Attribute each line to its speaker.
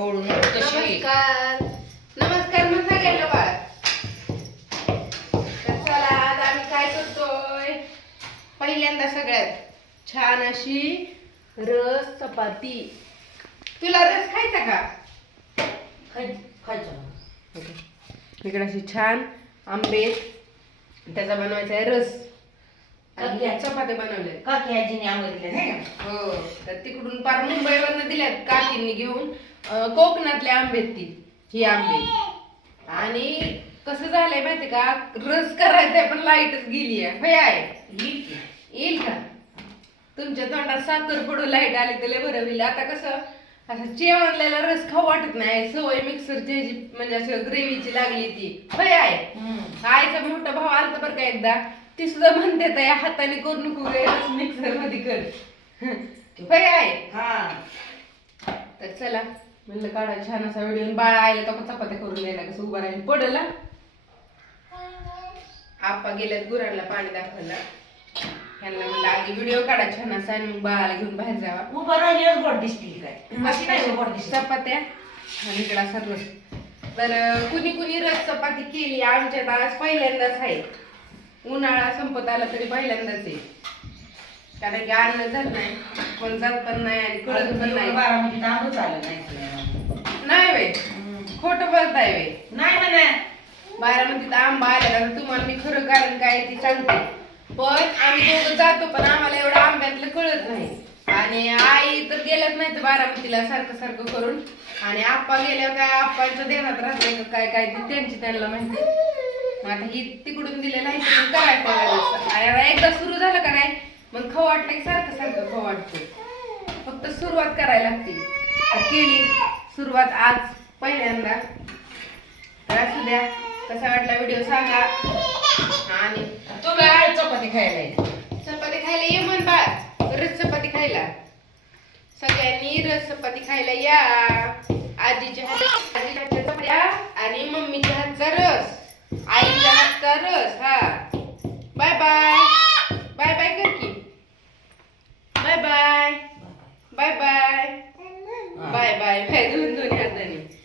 Speaker 1: खवळून तशी
Speaker 2: नमस्कार. नमस्कार मग सगळ्यांना बाळ? चला आज आम्ही काय करतोय? पहिल्यांदा सगळ्यात छान अशी रस चपाती. तुला रस खायचा का?
Speaker 1: खाय- खायचं.
Speaker 2: इकडे अशी छान आंबे त्याचा बनवायचा आहे रस. आणि
Speaker 1: अच्छा.
Speaker 2: चपाती बनवले
Speaker 1: का की आजीने नाही का?
Speaker 2: हो तर तिकडून पार मुंबईवरनं दिल्यात काकींनी घेऊन अं, कोकणातले आंबे आहेत ती ही आंबे. आणि कसं झालंय माहिती का? रस करायचंय पण लाईटच गेली आहे. होय आहे.
Speaker 1: येईल की.
Speaker 2: येईल का? तुमच्या तोंडात साखर पडू लाइट आली तर लय बरं होईल. आता कसं असं जेवणलेला रस खाऊ वाटत नाही. सवय मिक्सरची ह्याची म्हणजे असं ग्रेव्हीची लागली ती. होय आहे.
Speaker 1: हम्म.
Speaker 2: आईचा मोठा भाऊ आलता बरं का एकदा. ती सुद्धा म्हणते ताई, हाताने करू नको मिक्सरमध्ये कर. होय आहे.
Speaker 1: हा.
Speaker 2: तर चला म्हणलं काढा छान असा व्हिडिओ बाळ आयला तर चपात्या करून द्यायला कसं उभा राहील पडला. आप्पा गेल्यात गुरांना पाणी दाखवायला. ह्यांना म्हणलं आधी व्हिडिओ काढा छान असा आणि मग बाळाला घेऊन बाहेर जावा.
Speaker 1: उभं राहिल्यावर गोड दिसतील काय? अशी नाही गोड दिसत.
Speaker 2: चपात्या. आणि इकडं असा रस तर कुणी कुणी रस चपाती केली. आमच्यात आज पहिल्यांदाच आहे. उन्हाळा संपत आला तरी पहिल्यांदाच आहे. कारण की अन्न झालं नाही पण जात पण नाही आणि कळत पण नाही.
Speaker 1: बारामध्ये आंबच आलं नाही.
Speaker 2: नाही वे. खोटं बोलताय वे
Speaker 1: नाही म्हणा.
Speaker 2: बारामतीत आंबा आला तर तुम्हाला मी खरं कारण काय ती सांगते. पण आम्ही दोघं जातो पण आम्हाला एवढं आंब्यातलं कळत नाही. आणि आई तर गेल्याच नाही तर बारामतीला सारखं सारखं करून. आणि आप्पा गेल्यावर काय आप्पांच्या ध्यानात राहत काय काय ते त्यांची त्यांना माहिती. आता ही तिकडून दिलेलं आहे तिकडून करायचं एकदा सुरू झालं का नाही? मग खाऊ वाटलं की सारखं सारखं खाऊ वाटतो. फक्त सुरुवात करायला लागते. केली. सुरुवात आज पहिल्यांदा. तर असू द्या. कसा वाटला व्हिडिओ सांगा. आणि
Speaker 1: तुला चपाती खायला
Speaker 2: चपाती खायला ये म्हण बा रस चपाती खायला. सगळ्यांनी रस चपाती खायला या. आजीच्या हातात आजीच्या आणि मम्मीच्या हातचा रस. 拍这么多年的你。